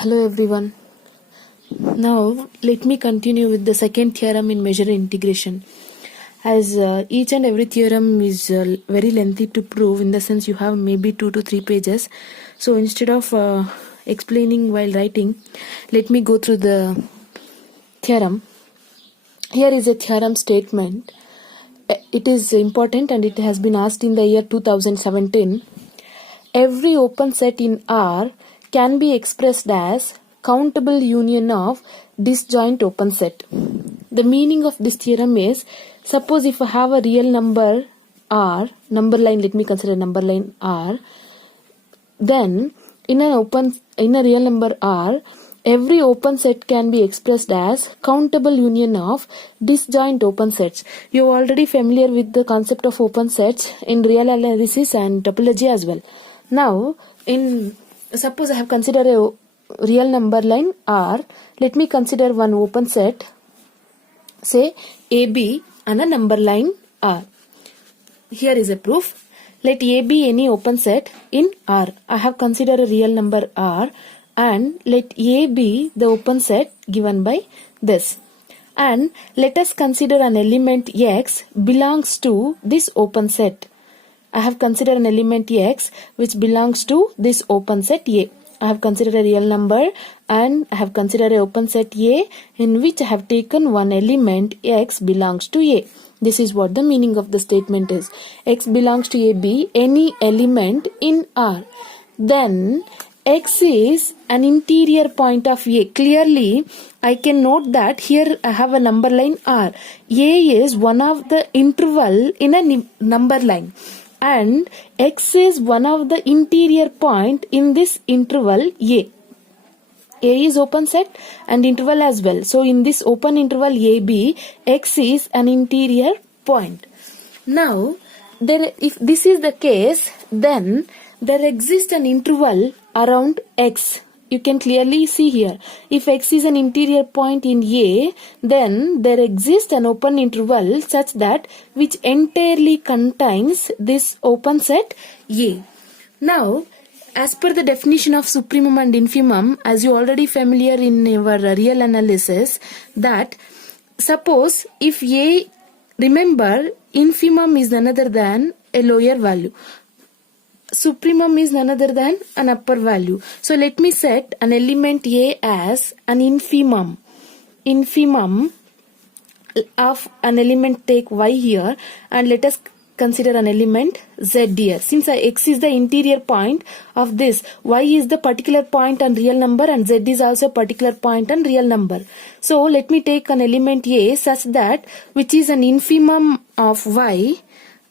Hello everyone. Now let me continue with the second theorem in measure integration. As each and every theorem is very lengthy to prove, in the sense you have maybe 2 to 3 pages. So instead of explaining while writing, let me go through the theorem. Here is a theorem statement. It is important and it has been asked in the year 2017. Every open set in R can be expressed as countable union of disjoint open set. The meaning of this theorem is, suppose if I have a real number R, number line, let me consider number line R, then in a real number R, every open set can be expressed as countable union of disjoint open sets. You are already familiar with the concept of open sets in real analysis and topology as well. Now, suppose I have considered a real number line R. Let me consider one open set, say AB, and a number line R. Here is a proof. Let A be any open set in R. I have considered a real number R, and let A be the open set given by this. And let us consider an element X belongs to this open set. I have considered an element X which belongs to this open set A. I have considered a real number and I have considered an open set A in which I have taken one element X belongs to A. This is what the meaning of the statement is. X belongs to AB, any element in R. Then X is an interior point of A. Clearly, I can note that here I have a number line R. A is one of the interval in a number line. And X is one of the interior point in this interval A. A is open set and interval as well. So in this open interval AB, X is an interior point. Now, if this is the case, then there exists an interval around X. You can clearly see here. If X is an interior point in A, then there exists an open interval such that which entirely contains this open set A. Now, as per the definition of supremum and infimum, as you already familiar in your real analysis, that suppose if A, remember, infimum is none other than a lower value. Supremum is none other than an upper value. So let me set an element A as an infimum. Infimum of an element, take Y here, and let us consider an element Z here. Since X is the interior point of this, Y is the particular point and real number, and Z is also a particular point and real number. So let me take an element A such that which is an infimum of Y,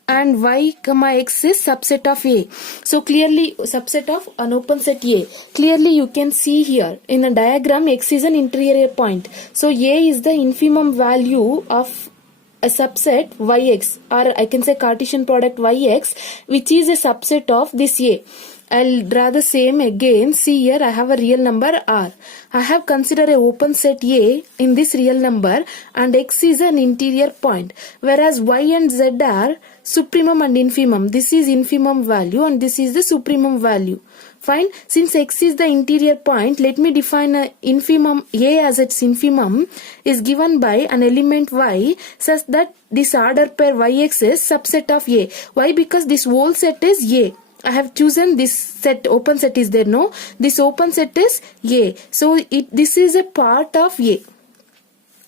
and Y comma X is subset of A. So clearly subset of an open set A. Clearly you can see here in the diagram X is an interior point. So A is the infimum value of a subset Yx, or I can say Cartesian product Yx, which is a subset of this A. I'll draw the same again. See here I have a real number R. I have considered an open set A in this real number, and X is an interior point, whereas Y and Z are supremum and infimum. This is infimum value and this is the supremum value. Fine. Since X is the interior point, let me define a infimum A as its infimum is given by an element Y such that this order pair Yx is subset of A. Why? Because this whole set is A. I have chosen this set, open set is there, no? This open set is A. So this is a part of A.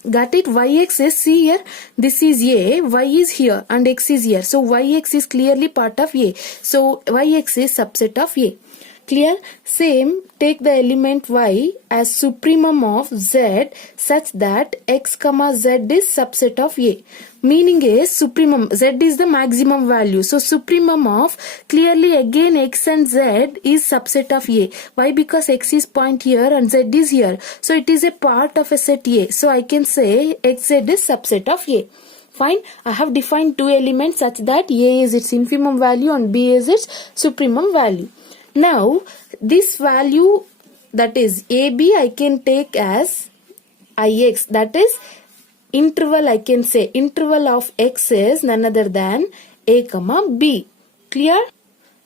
Got it? Yx is, see here, this is A, Y is here and X is here. So Yx is clearly part of A. So Yx is subset of A. Clear? Same, take the element Y as supremum of Z such that X comma Z is subset of A. Meaning is supremum, Z is the maximum value. So supremum of, clearly again X and Z is subset of A. Why? Because X is point here and Z is here. So it is a part of a set A. So I can say XZ is subset of A. Fine. I have defined two elements such that A is its infimum value and B is its supremum value. Now, this value, that is AB, I can take as Ix. That is interval, I can say interval of X is none other than A comma B. Clear?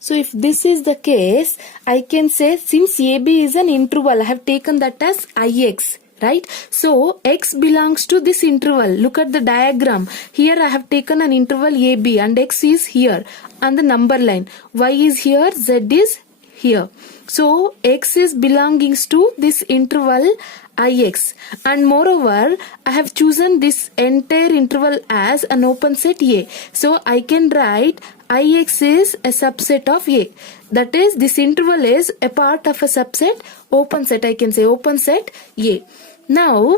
So if this is the case, I can say since AB is an interval, I have taken that as Ix. Right? So x belongs to this interval. Look at the diagram. Here I have taken an interval AB and x is here on the number line. Y is here, Z is here. So x is belongings to this interval Ix, and moreover I have chosen this entire interval as an open set A. So I can write Ix is a subset of A. That is, this interval is a part of a subset open set. I can say open set A. Now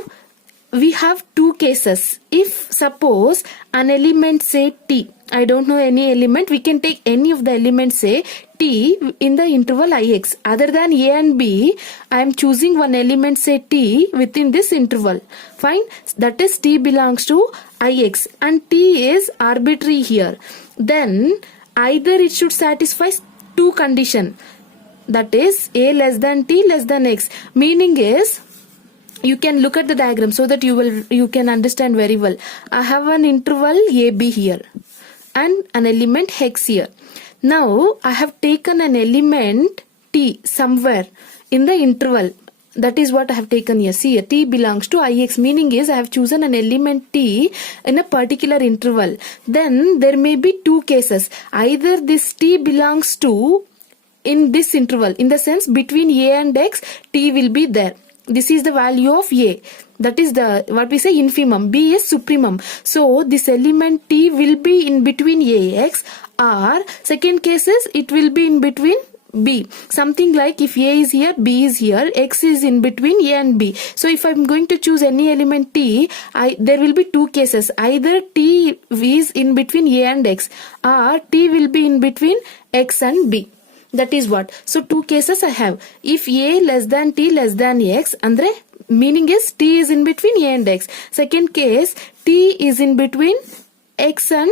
we have two cases. If suppose an element say T, I don't know any element, we can take any of the elements say T in the interval Ix. Other than A and B, I am choosing one element say T within this interval. Fine, that is T belongs to Ix and T is arbitrary here. Then either it should satisfy two conditions, that is A less than T less than X. Meaning is, you can look at the diagram so that you can understand very well. I have an interval AB here and an element X here. Now I have taken an element T somewhere in the interval. That is what I have taken here. See, T belongs to Ix. Meaning is, I have chosen an element T in a particular interval. Then there may be two cases. Either this T belongs to in this interval, in the sense between A and X, T will be there. This is the value of A. That is the what we say infimum. B is supremum. So this element T will be in between AX, or second case is it will be in between B. Something like if A is here, B is here, X is in between A and B. So if I'm going to choose any element T, there will be two cases. Either T is in between A and X, or T will be in between X and B. That is what. So two cases I have. If A less than T less than X, andre meaning is T is in between A and X. Second case, T is in between X and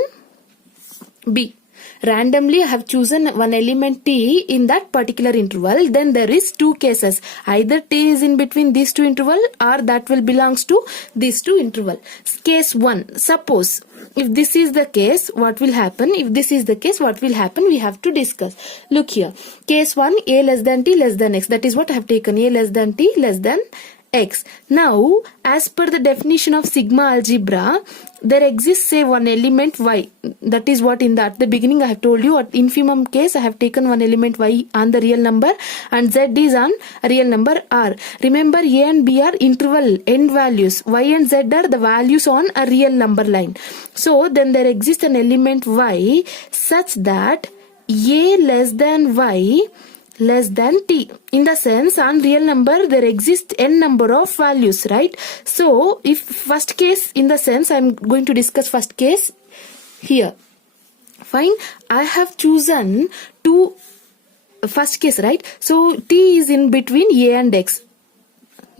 B. Randomly I have chosen one element T in that particular interval. Then there is two cases. Either T is in between these two interval, or that will belongs to these two interval. Case 1. Suppose if this is the case, what will happen? If this is the case, what will happen? We have to discuss. Look here. Case 1, A less than T less than X. That is what I have taken. A less than T less than X. Now, as per the definition of sigma algebra, there exists say one element Y. That is what in the beginning I have told you. At infimum case, I have taken one element Y on the real number and Z is on a real number R. Remember, A and B are interval end values. Y and Z are the values on a real number line. So then there exists an element Y such that A less than Y less than T. In the sense, on real number there exists n number of values, right? So if first case, in the sense I am going to discuss first case here. Fine, I have chosen two first case, right? So T is in between A and X.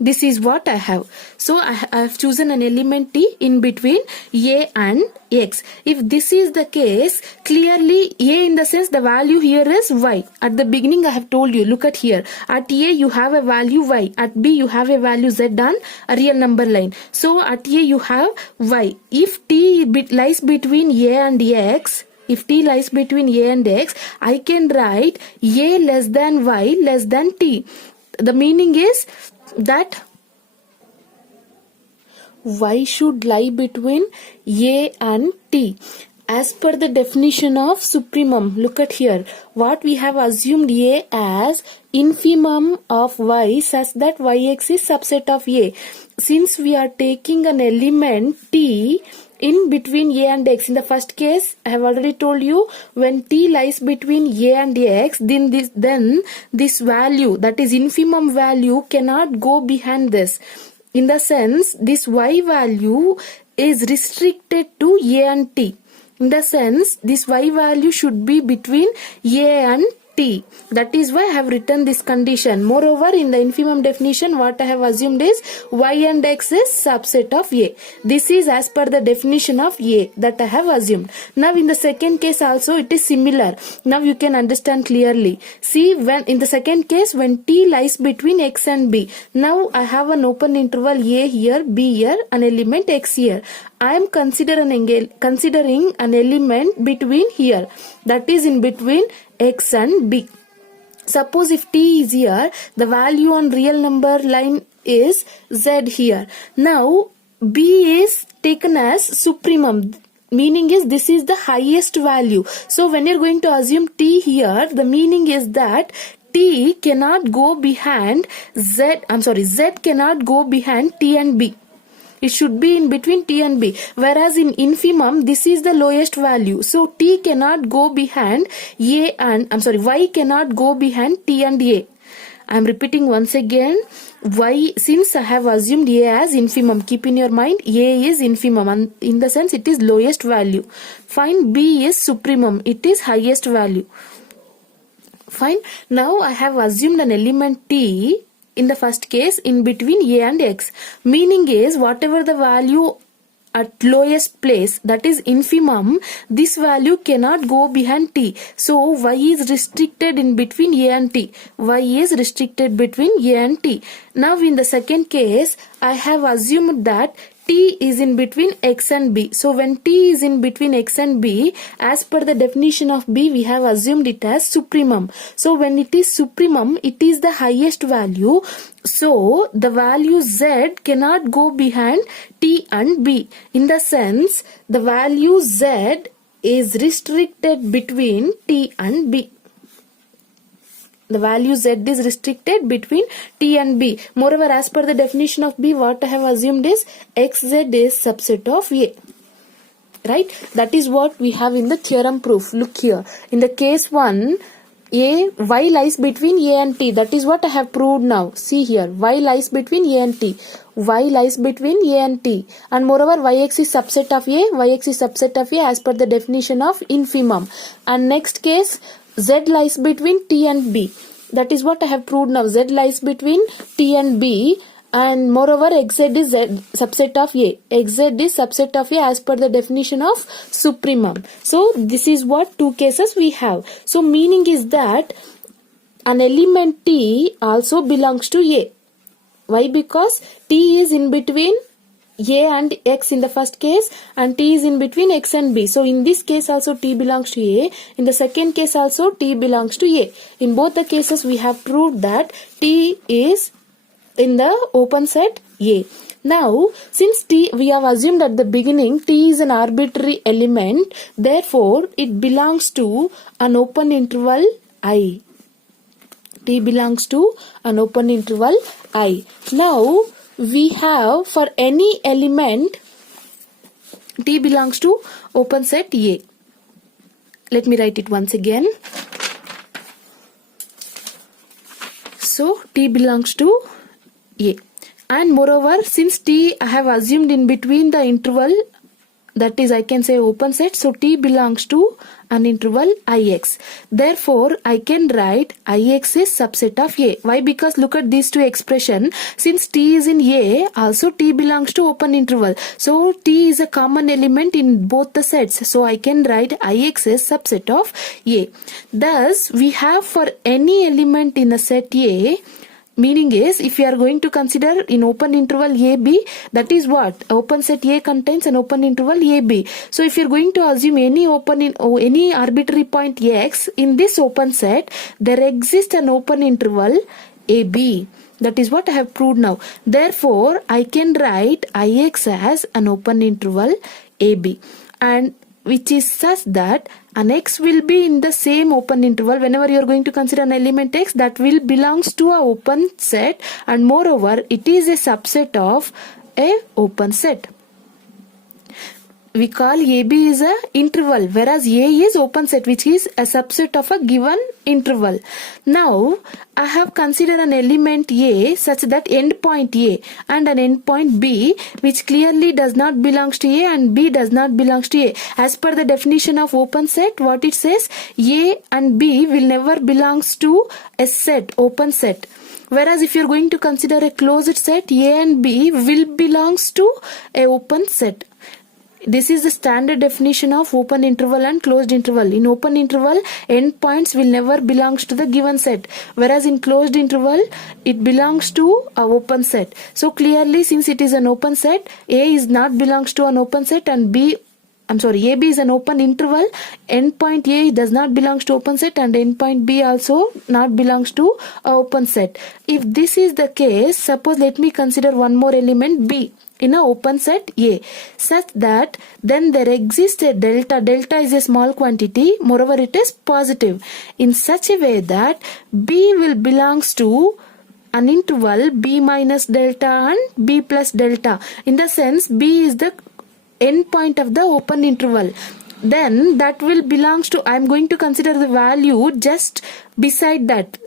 This is what I have. So I have chosen an element T in between A and X. If this is the case, clearly A in the sense the value here is Y. At the beginning I have told you, look at here. At A you have a value Y. At B you have a value Z on a real number line. So at A you have Y. If T lies between A and X, if T lies between A and X, I can write A less than Y less than T. The meaning is that Y should lie between A and T. As per the definition of supremum, look at here. What we have assumed A as infimum of Y such that Yx is subset of A. Since we are taking an element T in between A and X, in the first case I have already told you, when T lies between A and X, then this value, that is infimum value, cannot go behind this. In the sense, this Y value is restricted to A and T. In the sense, this Y value should be between A and T. That is why I have written this condition. Moreover, in the infimum definition, what I have assumed is Y and X is subset of A. This is as per the definition of A that I have assumed. Now in the second case also it is similar. Now you can understand clearly. See, when in the second case, when T lies between X and B, now I have an open interval A here, B here, an element X here. I am considering an element between here, that is in between x and b. Suppose if t is here, the value on real number line is z here. Now b is taken as supremum, meaning is this is the highest value. So when you're going to assume t here, the meaning is that t cannot go behind z cannot go behind t and b. It should be in between t and b. Whereas in infimum, this is the lowest value. So t cannot go behind y cannot go behind t and a. I'm repeating once again. Y, since I have assumed a as infimum, keep in your mind a is infimum, and in the sense it is lowest value. Fine, b is supremum, it is highest value. Fine. Now I have assumed an element t in the first case in between a and x. Meaning is whatever the value at lowest place, that is infimum, this value cannot go behind t. So y is restricted in between a and t. Y is restricted between a and t. Now in the second case, I have assumed that t is in between x and b. So when t is in between x and b, as per the definition of b, we have assumed it as supremum. So when it is supremum, it is the highest value. So the value z cannot go behind t and b. In the sense, the value z is restricted between t and b. The value z is restricted between t and b. Moreover, as per the definition of b, what I have assumed is xz is subset of a. Right? That is what we have in the theorem proof. Look here. In the case 1, y lies between a and t. That is what I have proved now. See here. Y lies between a and t. Y lies between a and t. And moreover, yx is subset of a. Yx is subset of a as per the definition of infimum. And next case, z lies between t and b. That is what I have proved now. Z lies between t and b. And moreover, xz is subset of a. Xz is subset of a as per the definition of supremum. So this is what two cases we have. So meaning is that an element t also belongs to a. Why? Because t is in between a and x in the first case, and t is in between x and b. So in this case also t belongs to a. In the second case also t belongs to a. In both the cases we have proved that t is in the open set A. Now, since t, we have assumed at the beginning t is an arbitrary element, therefore it belongs to an open interval I. T belongs to an open interval I. Now, we have for any element t belongs to open set A. Let me write it once again. So, t belongs to A. And moreover, since t I have assumed in between the interval, that is I can say open set, so t belongs to an interval Ix. Therefore, I can write Ix is subset of A. Why? Because look at these two expressions. Since t is in A, also t belongs to open interval. So t is a common element in both the sets. So I can write Ix is subset of A. Thus, we have for any element in a set A, meaning is if we are going to consider in open interval AB, that is what? Open set A contains an open interval AB. So if you are going to assume any any arbitrary point X in this open set, there exists an open interval AB. That is what I have proved now. Therefore, I can write Ix as an open interval AB, and which is such that an x will be in the same open interval. Whenever you are going to consider an element x, that will belongs to a open set, and moreover it is a subset of a open set. We call AB is a interval, whereas A is open set, which is a subset of a given interval. Now, I have considered an element A such that endpoint A and an endpoint B, which clearly does not belongs to A and B does not belongs to A. As per the definition of open set, what it says, A and B will never belongs to a set, open set. Whereas if you are going to consider a closed set, A and B will belongs to a open set. This is the standard definition of open interval and closed interval. In open interval, endpoints will never belongs to the given set, whereas in closed interval, it belongs to a open set. So clearly, since it is an open set, A is not belongs to an open set and B AB is an open interval, endpoint A does not belongs to open set and endpoint B also not belongs to a open set. If this is the case, suppose let me consider one more element B in a open set A, such that then there exists a delta. Delta is a small quantity, moreover it is positive, in such a way that B will belongs to an interval B minus delta and B plus delta. In the sense B is the end point of the open interval. Then that will belongs to, I am going to consider the value just beside that.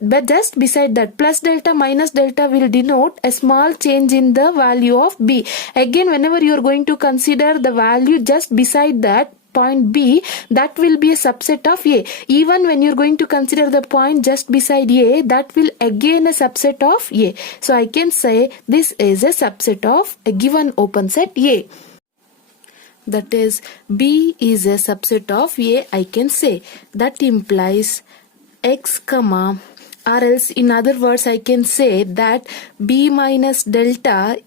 But just beside that, plus delta minus delta will denote a small change in the value of B. Again, whenever you are going to consider the value just beside that point B, that will be a subset of A. Even when you are going to consider the point just beside A, that will again a subset of A. So I can say this is a subset of a given open set A. That is, B is a subset of A, I can say. That implies X comma, or else in other words I can say that B minus delta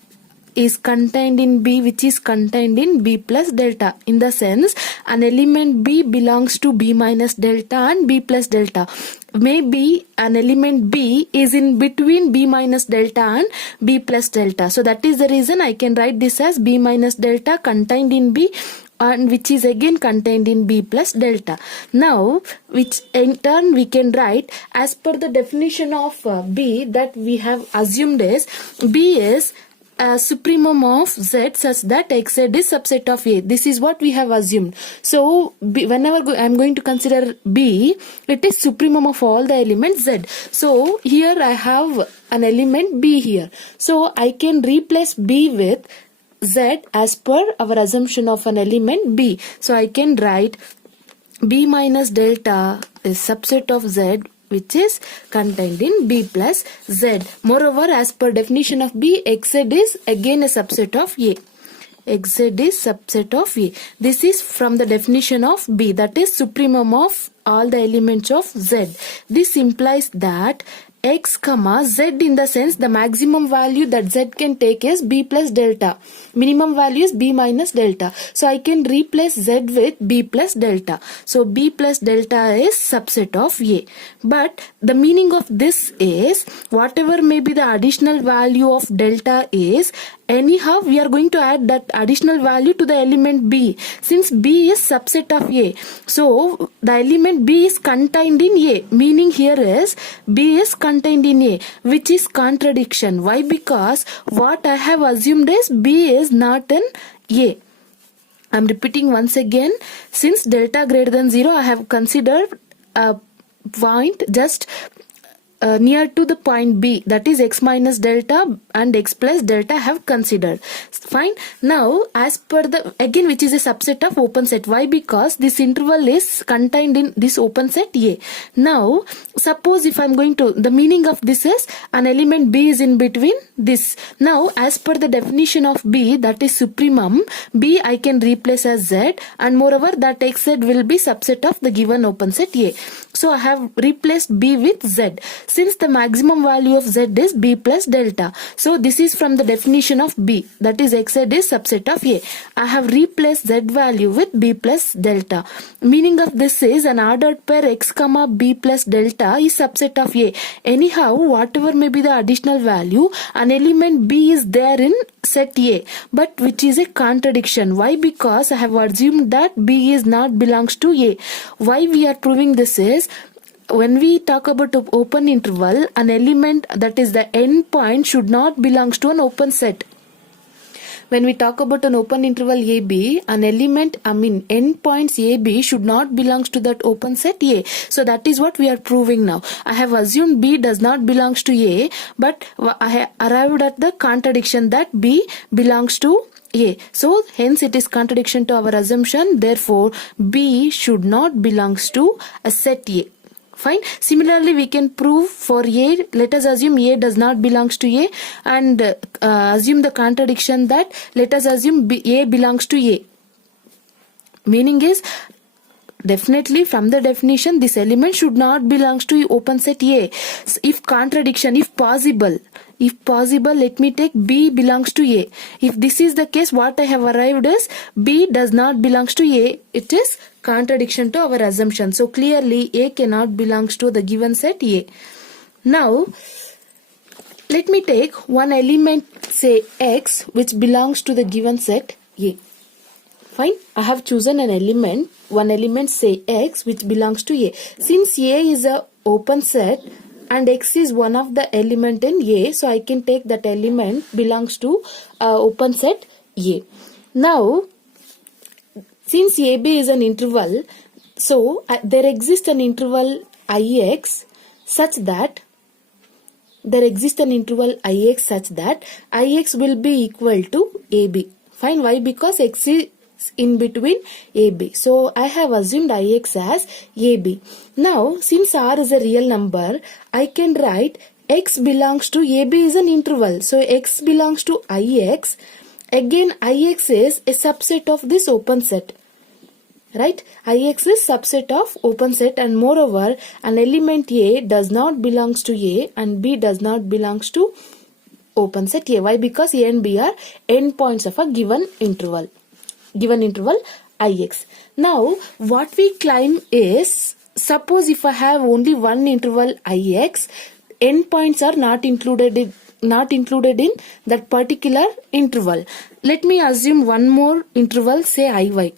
is contained in B, which is contained in B plus delta. In the sense, an element B belongs to B minus delta and B plus delta. Maybe an element B is in between B minus delta and B plus delta. So that is the reason I can write this as B minus delta contained in B, and which is again contained in B plus delta. Now, which in turn we can write as per the definition of B that we have assumed is B is a supremum of Z such that XZ is subset of A. This is what we have assumed. So whenever I am going to consider B, it is supremum of all the elements Z. So here I have an element B here. So I can replace B with Z as per our assumption of an element B. So I can write B minus delta is subset of Z, which is contained in B plus Z. Moreover, as per definition of B, XZ is again a subset of A. XZ is subset of A. This is from the definition of B, that is supremum of all the elements of Z. This implies that X comma Z, in the sense the maximum value that Z can take is B plus delta. Minimum value is B minus delta. So I can replace Z with B plus delta. So B plus delta is subset of A. But the meaning of this is whatever may be the additional value of delta is, anyhow we are going to add that additional value to the element B, since B is subset of A. So the element B is contained in A, meaning here is B is contained in A, which is contradiction. Why? Because what I have assumed is B is not in A. I am repeating once again, since delta greater than 0, I have considered a point just near to the point B, that is X minus delta and X plus delta have considered. Fine. Now as per the, again which is a subset of open set. Why? Because this interval is contained in this open set A. Now suppose if I am going to, the meaning of this is an element B is in between this. Now as per the definition of B, that is supremum, B I can replace as Z, and moreover that XZ will be subset of the given open set A. So I have replaced B with Z, since the maximum value of Z is B plus delta. So this is from the definition of B, that is XZ is subset of A. I have replaced Z value with B plus delta. Meaning of this is an ordered pair X comma B plus delta is subset of A. Anyhow, whatever may be the additional value, an element B is there in set A, but which is a contradiction. Why? Because I have assumed that B is not belongs to A. Why we are proving this is, when we talk about open interval, an element that is the end point should not belongs to an open set. When we talk about an open interval AB, an element, endpoints AB should not belongs to that open set A. So that is what we are proving now. I have assumed B does not belongs to A, but I have arrived at the contradiction that B belongs to A. So hence it is contradiction to our assumption. Therefore, B should not belongs to a set A. Fine. Similarly, we can prove for A, let us assume A does not belongs to A, and assume the contradiction that let us assume A belongs to A. Meaning is, definitely from the definition this element should not belongs to open set A. If contradiction, if possible, let me take B belongs to A. If this is the case, what I have arrived is B does not belongs to A. It is contradiction to our assumption. So clearly A cannot belongs to the given set A. Now let me take one element, say X, which belongs to the given set A. Fine, I have chosen an element, one element say X, which belongs to A. Since A is a open set and X is one of the element in A, so I can take that element belongs to open set A. Now, since AB is an interval, so there exists an interval IX such that IX will be equal to AB. Fine, why? Because X is in between AB. So I have assumed IX as AB. Now since R is a real number, I can write X belongs to AB is an interval. So X belongs to IX. Again IX is a subset of this open set. Right? IX is subset of open set, and moreover an element A does not belongs to A and B does not belongs to open set A. Why? Because A and B are endpoints of a given interval Ix. Now what we claim is, suppose if I have only one interval Ix, endpoints are not included in that particular interval. Let me assume one more interval, say Iy.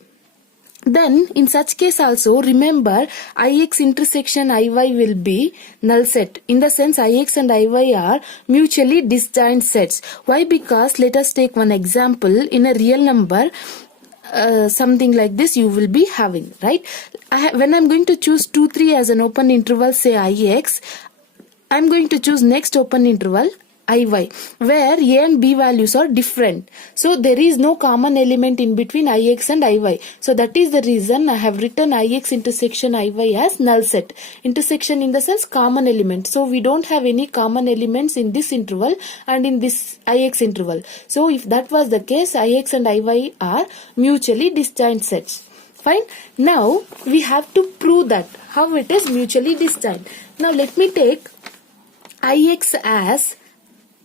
Then in such case also remember Ix intersection Iy will be null set. In the sense Ix and Iy are mutually disjoint sets. Why? Because let us take one example. In a real number, something like this you will be having, right? When I'm going to choose 2, 3 as an open interval, say Ix, I'm going to choose next open interval Iy, where A and B values are different. So there is no common element in between Ix and Iy. So that is the reason I have written Ix intersection Iy as null set. Intersection in the sense common element. So we don't have any common elements in this interval and in this Ix interval. So if that was the case, Ix and Iy are mutually disjoint sets. Fine. Now we have to prove that how it is mutually disjoint. Now let me take Ix as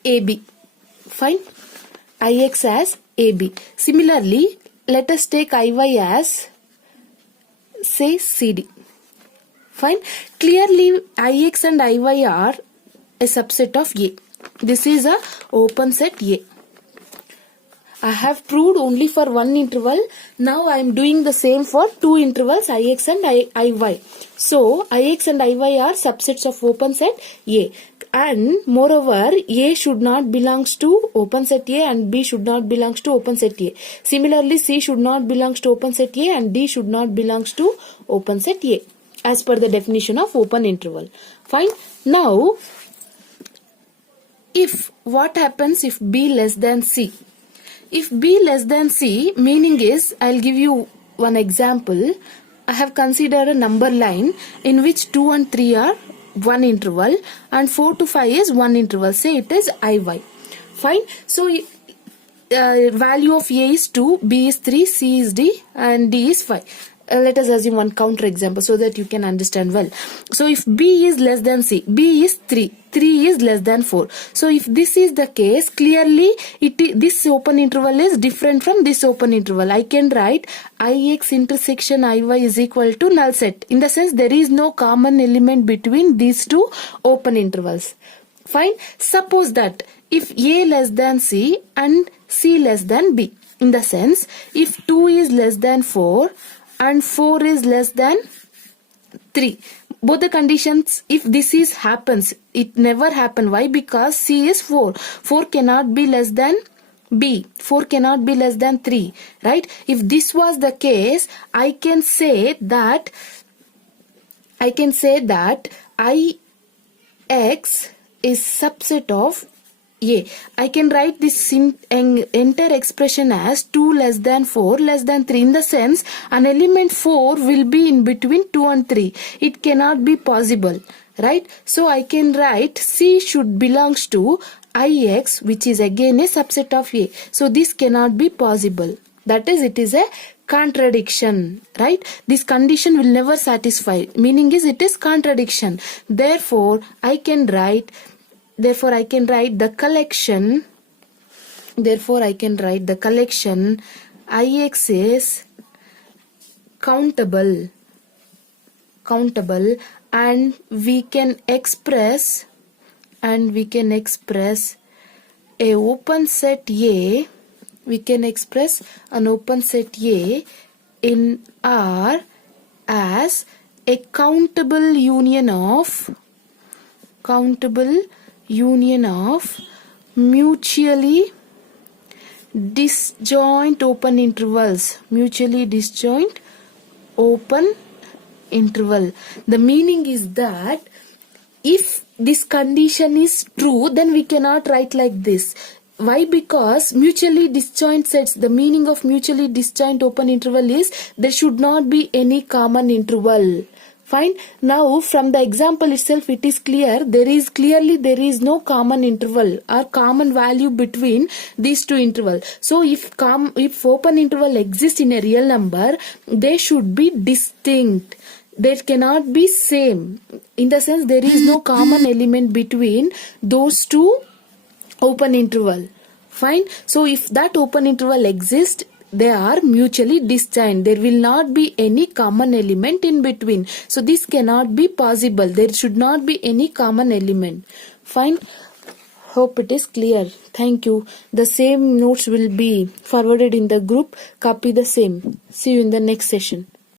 AB. Fine. Ix as AB. Similarly, let us take Iy as, say, CD. Fine. Clearly, Ix and Iy are a subset of A. This is a open set A. I have proved only for one interval. Now I am doing the same for two intervals Ix and Iy. So Ix and Iy are subsets of open set A. And moreover, A should not belongs to open set A and B should not belongs to open set A. Similarly, C should not belongs to open set A and D should not belongs to open set A, as per the definition of open interval. Fine. Now, what happens if B less than C? If B less than C, meaning is, I'll give you one example. I have considered a number line in which 2 and 3 are one interval and 4 to 5 is one interval. Say it is Iy. Fine. So value of A is 2, B is 3, C is D and D is 5. Let us assume one counter example so that you can understand well. So if B is less than C, B is 3, 3 is less than 4. So if this is the case, clearly this open interval is different from this open interval. I can write Ix intersection Iy is equal to null set. In the sense there is no common element between these two open intervals. Fine. Suppose that if A less than C and C less than B. In the sense if 2 is less than 4 and 4 is less than 3. Both the conditions, if this is happens, it never happen. Why? Because C is 4. 4 cannot be less than B. 4 cannot be less than 3. Right? If this was the case, I can say that Ix is subset of A. I can write this entire expression as 2 less than 4 less than 3. In the sense, an element 4 will be in between 2 and 3. It cannot be possible. Right? So I can write C should belongs to Ix, which is again a subset of A. So this cannot be possible. That is, it is a contradiction, right? This condition will never satisfy. Meaning is it is contradiction. Therefore, I can write the collection. Therefore, I can write the collection Ix is countable, and we can express a open set A. We can express an open set A in R as a countable union of mutually disjoint open intervals. Mutually disjoint open interval. The meaning is that if this condition is true, then we cannot write like this. Why? Because mutually disjoint sets, the meaning of mutually disjoint open interval is there should not be any common interval. Fine. Now from the example itself it is clear there is no common interval or common value between these two intervals. So if open interval exists in a real number, they should be distinct. They cannot be same. In the sense there is no common element between those two open interval. Fine. So if that open interval exists, they are mutually disjoint. There will not be any common element in between. So this cannot be possible. There should not be any common element. Fine. Hope it is clear. Thank you. The same notes will be forwarded in the group. Copy the same. See you in the next session.